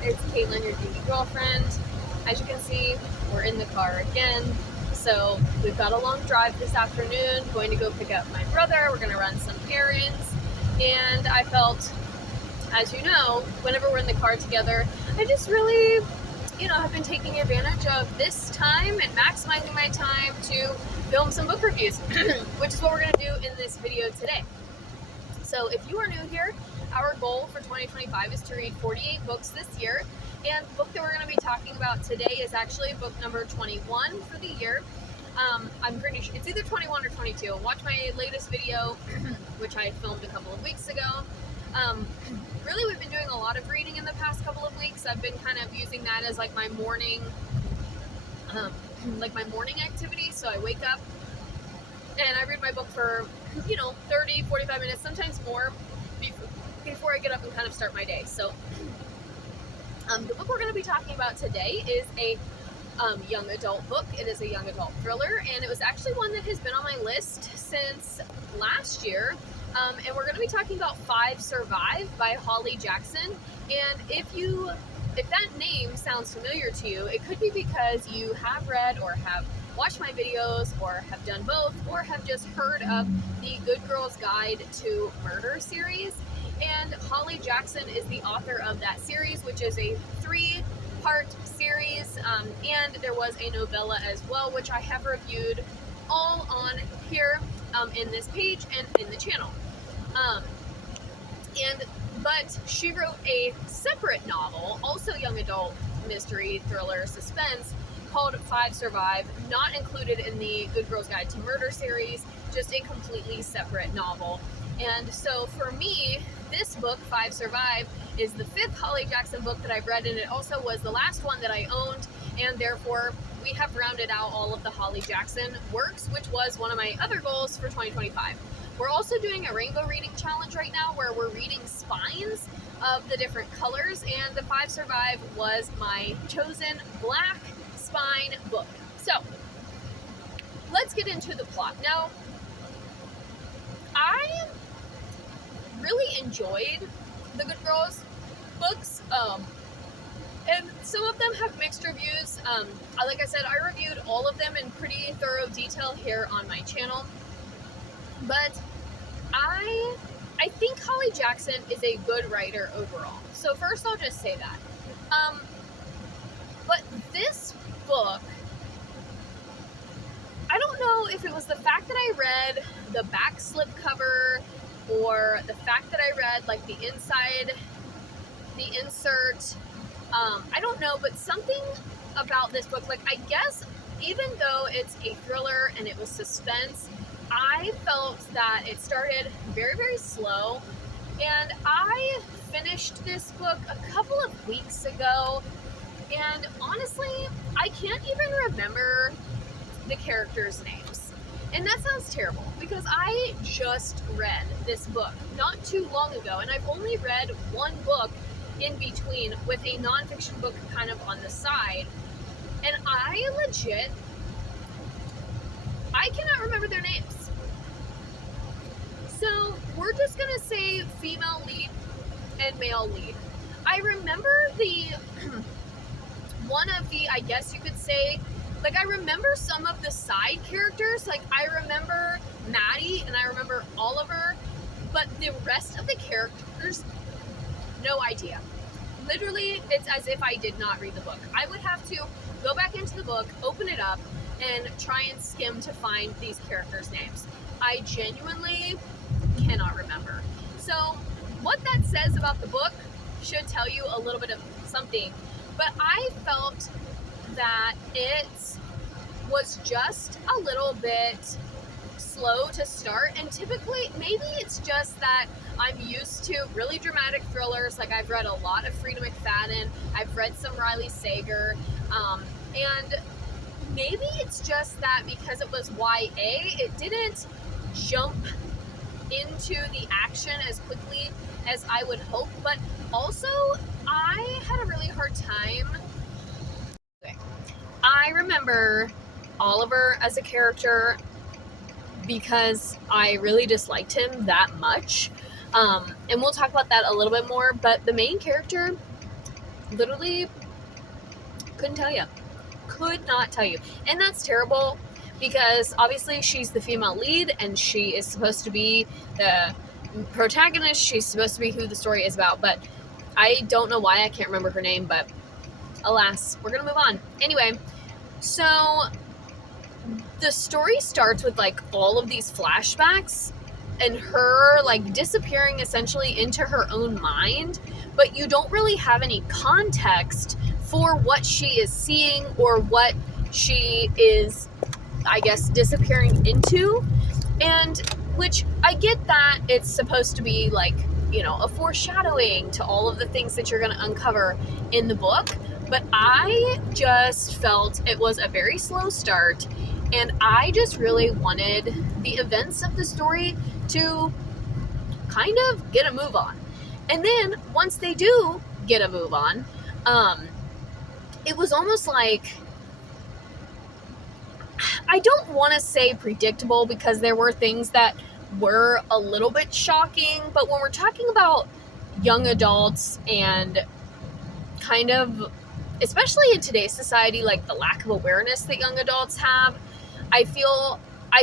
It's Caitlin, your geeky girlfriend. As you can see, we're in the car again. So we've got a long drive this afternoon, going to go pick up my brother. We're going to run some errands. And I felt, as you know, whenever we're in the car together, I just really, have been taking advantage of this time and maximizing my time to film some book reviews, which is what we're going to do in this video today. So if you are new here, our goal for 2025 is to read 48 books this year. And the book that we're going to be talking about today is actually book number 21 for the year. I'm pretty sure it's either 21 or 22. Watch my latest video, which I filmed a couple of weeks ago. Really, we've been doing a lot of reading in the past couple of weeks. I've been kind of using that as like my morning, activity. So I wake up and I read my book for 30, 45 minutes, sometimes more, before I get up and kind of start my day. So the book we're going to be talking about today is a young adult book. It is a young adult thriller, and it was actually one that has been on my list since last year. And we're going to be talking about Five Survive by Holly Jackson. And if that name sounds familiar to you, it could be because you have read or have watched my videos or have done both or have just heard of the Good Girls Guide to Murder series. And Holly Jackson is the author of that series, which is a 3-part series, and there was a novella as well, which I have reviewed all on here in this page and in the channel. But she wrote a separate novel, also young adult mystery, thriller, suspense, called Five Survive, not included in the Good Girls Guide to Murder series, just a completely separate novel. And so for me, this book, Five Survive, is the 5th Holly Jackson book that I've read, and it also was the last one that I owned, and therefore we have rounded out all of the Holly Jackson works, which was one of my other goals for 2025. We're also doing a rainbow reading challenge right now where we're reading spines of the different colors, and the Five Survive was my chosen black spine book. So let's get into the plot. Now, I really enjoyed the Good Girls books, and some of them have mixed reviews. Like I said, I reviewed all of them in pretty thorough detail here on my channel, but I think Holly Jackson is a good writer overall. So first I'll just say that. But this book, I don't know if it was the fact that I read the back slipcover or the fact that I read like the inside, the insert, I don't know, but something about this book, like I guess even though it's a thriller and it was suspense, I felt that it started very, very slow, and I finished this book a couple of weeks ago, and honestly, I can't even remember the characters' names. And that sounds terrible because I just read this book not too long ago, and I've only read one book in between with a nonfiction book kind of on the side, and I cannot remember their names. So we're just gonna say female lead and male lead. I remember one of the, I guess you could say, like I remember some of the side characters, like I remember Maddie and I remember Oliver, but the rest of the characters, no idea. Literally, it's as if I did not read the book. I would have to go back into the book, open it up, and try and skim to find these characters' names. I genuinely cannot remember. So what that says about the book should tell you a little bit of something, but I felt that it was just a little bit slow to start, and typically maybe it's just that I'm used to really dramatic thrillers. Like I've read a lot of Frida McFadden, I've read some Riley Sager, and maybe it's just that because it was YA, it didn't jump into the action as quickly as I would hope, but also I had a really hard time. I remember Oliver as a character because I really disliked him that much, and we'll talk about that a little bit more, but the main character, literally couldn't tell you. Could not tell you. And that's terrible because obviously she's the female lead and she is supposed to be the protagonist. She's supposed to be who the story is about. But I don't know why I can't remember her name, but alas, we're going to move on. Anyway, so the story starts with like all of these flashbacks and her like disappearing essentially into her own mind, but you don't really have any context for what she is seeing or what she is, I guess, disappearing into. And which I get that it's supposed to be like, you know, a foreshadowing to all of the things that you're going to uncover in the book, but I just felt it was a very slow start, and I just really wanted the events of the story to kind of get a move on. And then once they do get a move on, it was almost like, I don't want to say predictable because there were things that were a little bit shocking, but when we're talking about young adults and kind of, especially in today's society, like the lack of awareness that young adults have, I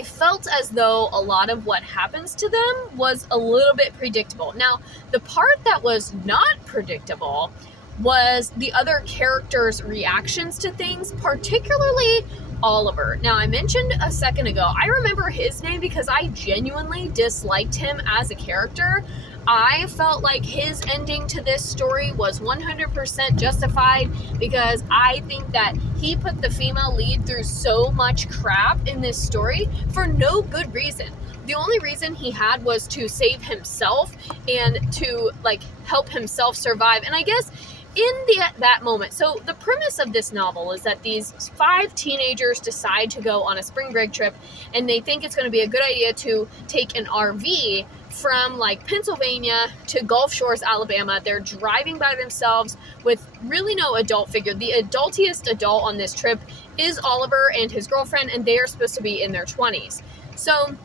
felt as though a lot of what happens to them was a little bit predictable. Now, the part that was not predictable was the other characters' reactions to things, particularly Oliver. Now, I mentioned a second ago, I remember his name because I genuinely disliked him as a character. I felt like his ending to this story was 100% justified because I think that he put the female lead through so much crap in this story for no good reason. The only reason he had was to save himself and to like help himself survive. And I guess in that moment, so the premise of this novel is that these 5 teenagers decide to go on a spring break trip, and they think it's going to be a good idea to take an RV from like Pennsylvania to Gulf Shores, Alabama. They're driving by themselves with really no adult figure. The adultiest adult on this trip is Oliver and his girlfriend, and they are supposed to be in their 20s. So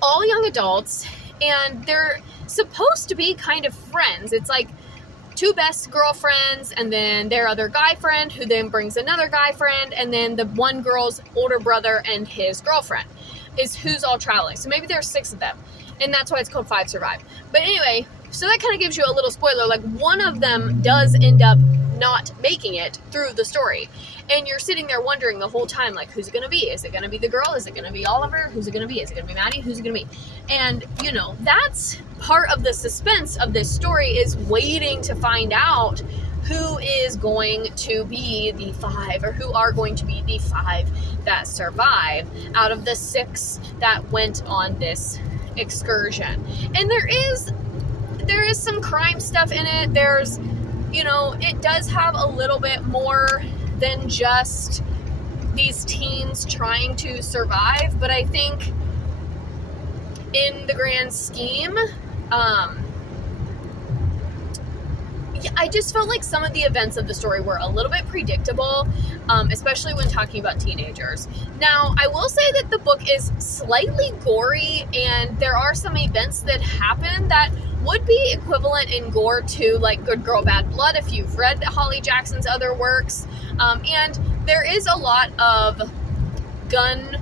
all young adults, and they're supposed to be kind of friends. It's like 2 best girlfriends and then their other guy friend who then brings another guy friend, and then the one girl's older brother and his girlfriend is who's all traveling. So maybe there's 6 of them, and that's why it's called 5 Survive. But anyway, so that kind of gives you a little spoiler, like one of them does end up not making it through the story, and you're sitting there wondering the whole time, like, who's it going to be? Is it going to be the girl? Is it going to be Oliver? Who's it going to be? Is it going to be Maddie? Who's it going to be? And you know, that's part of the suspense of this story, is waiting to find out who is going to be the 5, or who are going to be the 5 that survive out of the 6 that went on this excursion. And there is some crime stuff in it. There's, you know, it does have a little bit more than just these teens trying to survive, but I think in the grand scheme, I just felt like some of the events of the story were a little bit predictable, especially when talking about teenagers. Now, I will say that the book is slightly gory, and there are some events that happen that would be equivalent in gore to like Good Girl, Bad Blood if you've read Holly Jackson's other works. And there is a lot of gun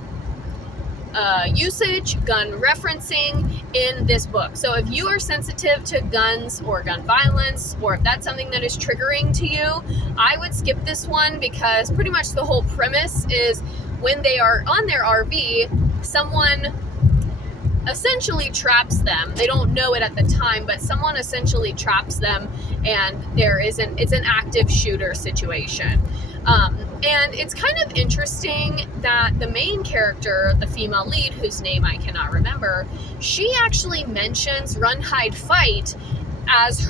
usage, gun referencing in this book. So if you are sensitive to guns or gun violence, or if that's something that is triggering to you, I would skip this one, because pretty much the whole premise is when they are on their RV, someone essentially traps them. They don't know it at the time, but someone essentially traps them, and it's an active shooter situation. And it's kind of interesting that the main character, the female lead, whose name I cannot remember, she actually mentions Run, Hide, Fight as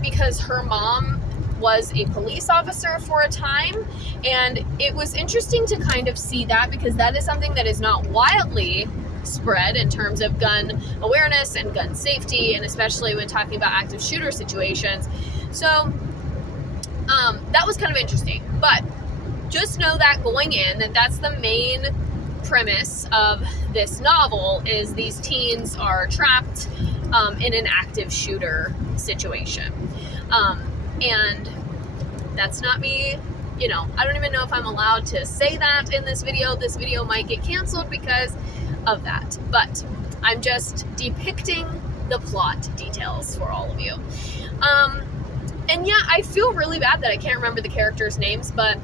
because her mom was a police officer for a time. And it was interesting to kind of see that, because that is something that is not wildly spread in terms of gun awareness and gun safety, and especially when talking about active shooter situations. So that was kind of interesting. But just know that going in, that's the main premise of this novel, is these teens are trapped in an active shooter situation. And That's not me. You know, I don't even know if I'm allowed to say that in this video. This video might get canceled because of that. But I'm just depicting the plot details for all of you. And yeah, I feel really bad that I can't remember the characters' names, but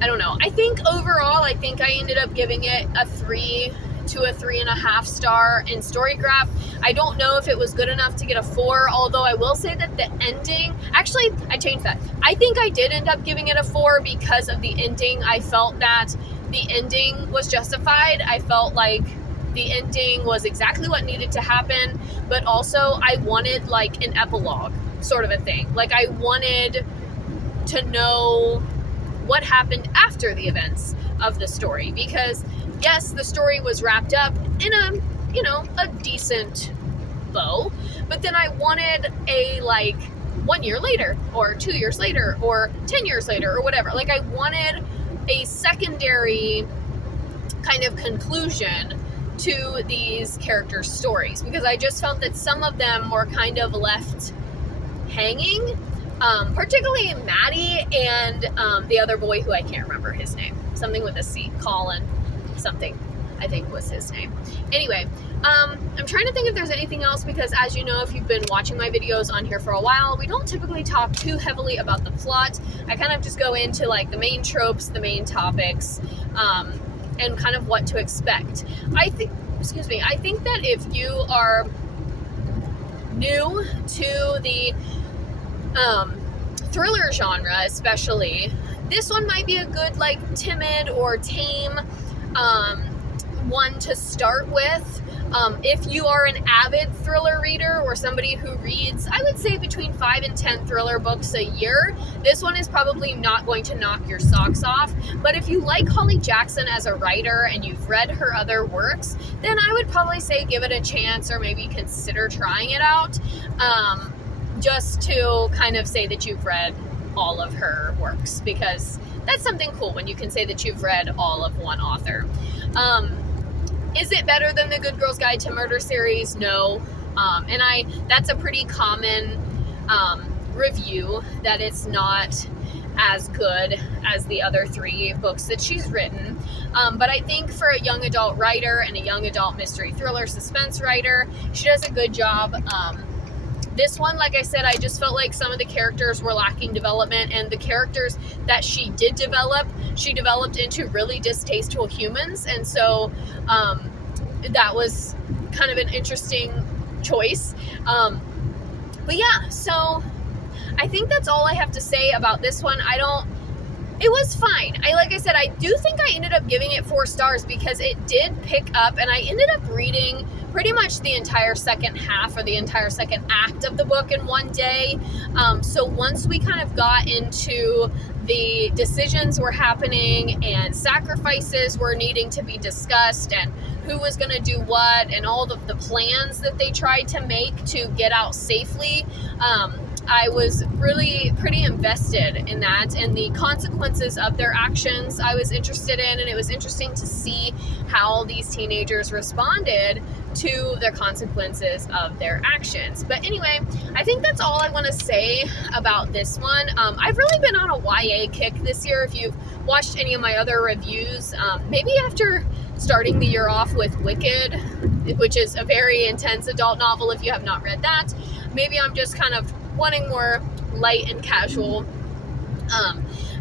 I don't know. I think overall, I ended up giving it a 3 to a 3.5 star in Storygraph. I don't know if it was good enough to get a 4, although I will say that the ending, actually, I changed that. I think I did end up giving it a 4 because of the ending. I felt that the ending was justified. I felt like the ending was exactly what needed to happen, but also I wanted like an epilogue sort of a thing. Like I wanted to know what happened after the events of the story, because yes, the story was wrapped up in a, you know, a decent bow, but then I wanted a like 1 year later or 2 years later or 10 years later or whatever. Like I wanted a secondary kind of conclusion to these characters' stories, because I just felt that some of them were kind of left hanging, particularly Maddie and the other boy who I can't remember his name. Something with a C. Colin something, I think was his name. Anyway, I'm trying to think if there's anything else, because as you know, if you've been watching my videos on here for a while, we don't typically talk too heavily about the plot. I kind of just go into like the main tropes, the main topics, and kind of what to expect. I think that if you are new to the thriller genre, especially, this one might be a good like timid or tame one to start with. If you are an avid thriller reader or somebody who reads, I would say, between 5 and 10 thriller books a year, this one is probably not going to knock your socks off. But if you like Holly Jackson as a writer and you've read her other works, then I would probably say give it a chance, or maybe consider trying it out, just to kind of say that you've read all of her works, because that's something cool when you can say that you've read all of one author. Is it better than the Good Girls Guide to Murder series? No. And that's a pretty common review, that it's not as good as the other 3 books that she's written. But I think for a young adult writer and a young adult mystery thriller suspense writer, she does a good job. This one, like I said, I just felt like some of the characters were lacking development, and the characters that she did develop, she developed into really distasteful humans, and so that was kind of an interesting choice. But yeah, so I think that's all I have to say about this one. It was fine. Like I said, I do think I ended up giving it 4 stars because it did pick up, and I ended up reading pretty much the entire second half, or the entire second act of the book in one day. So once we kind of got into the decisions were happening and sacrifices were needing to be discussed, and who was going to do what, and all of the plans that they tried to make to get out safely, I was really pretty invested in that, and the consequences of their actions I was interested in, and it was interesting to see how these teenagers responded to the consequences of their actions. But anyway, I think that's all I want to say about this one. I've really been on a YA kick this year. If you've watched any of my other reviews, maybe after starting the year off with Wicked, which is a very intense adult novel if you have not read that, maybe I'm just kind of wanting more light and casual.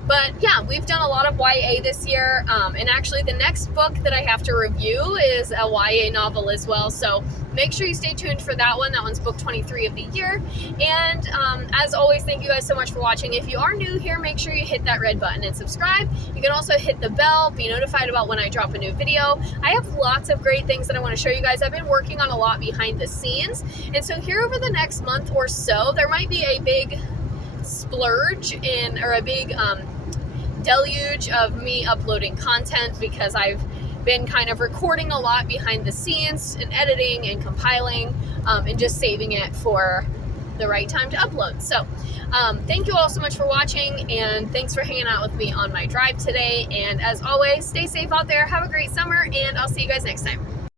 But yeah, we've done a lot of YA this year, and actually the next book that I have to review is a YA novel as well, so make sure you stay tuned for that one. That one's book 23 of the year. And as always, thank you guys so much for watching. If you are new here, make sure you hit that red button and subscribe. You can also hit the bell, be notified about when I drop a new video. I have lots of great things that I want to show you guys. I've been working on a lot behind the scenes, and so here over the next month or so, there might be a big splurge in, or a big deluge of me uploading content, because I've been kind of recording a lot behind the scenes and editing and compiling, and just saving it for the right time to upload. So thank you all so much for watching, and thanks for hanging out with me on my drive today. And as always, stay safe out there, have a great summer, and I'll see you guys next time.